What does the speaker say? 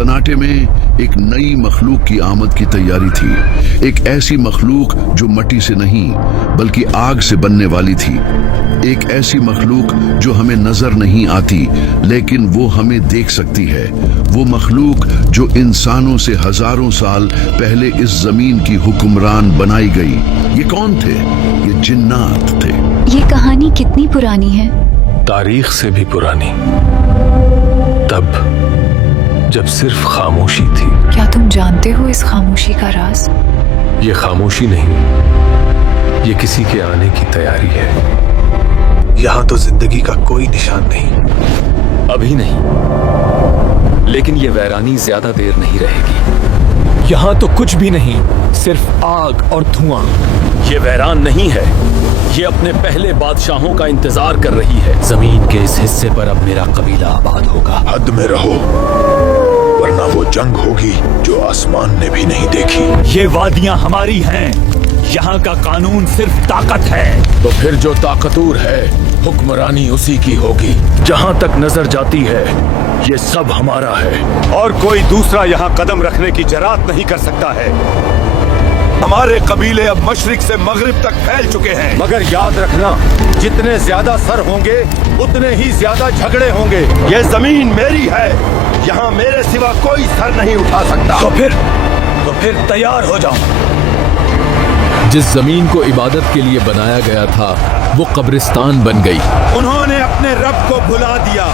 सन्नाटे में एक नई मखलूक की आमद की तैयारी थी। एक ऐसी मखलूक जो मट्टी से नहीं बल्कि आग से बनने वाली थी। एक ऐसी मखलूक जो हमें नजर नहीं आती लेकिन वो हमें देख सकती है। वो मखलूक जो इंसानों से हजारों साल पहले इस जमीन की हुक्मरान बनाई गई। ये कौन थे? ये जिन्नात थे। ये कहानी कितनी पुरानी है? तारीख से भी पुरानी। तब जब सिर्फ खामोशी थी। क्या तुम जानते हो इस खामोशी का राज? ये खामोशी नहीं, ये किसी के आने की तैयारी है। यहाँ तो जिंदगी का कोई निशान नहीं। अभी नहीं, लेकिन ये वैरानी ज्यादा देर नहीं रहेगी। यहाँ तो कुछ भी नहीं, सिर्फ आग और धुआं। ये वैरान नहीं है, ये अपने पहले बादशाहों का इंतजार कर रही है। जमीन के इस हिस्से पर अब मेरा कबीला आबाद होगा। हद में रहो, वरना वो जंग होगी जो आसमान ने भी नहीं देखी। ये वादियां हमारी हैं, यहाँ का कानून सिर्फ ताकत है। तो फिर जो ताकतूर है, हुक्मरानी उसी की होगी। जहाँ तक नजर जाती है, ये सब हमारा है और कोई दूसरा यहाँ कदम रखने की जरात नहीं कर सकता है। हमारे कबीले अब मशरिक से मगरिब तक फैल चुके हैं। मगर याद रखना, जितने ज्यादा सर होंगे उतने ही ज्यादा झगड़े होंगे। ये जमीन मेरी है, यहाँ मेरे सिवा कोई सर नहीं उठा सकता। तो फिर तैयार हो जाओ। जिस जमीन को इबादत के लिए बनाया गया था वो कब्रिस्तान बन गई। उन्होंने अपने रब को भुला दिया।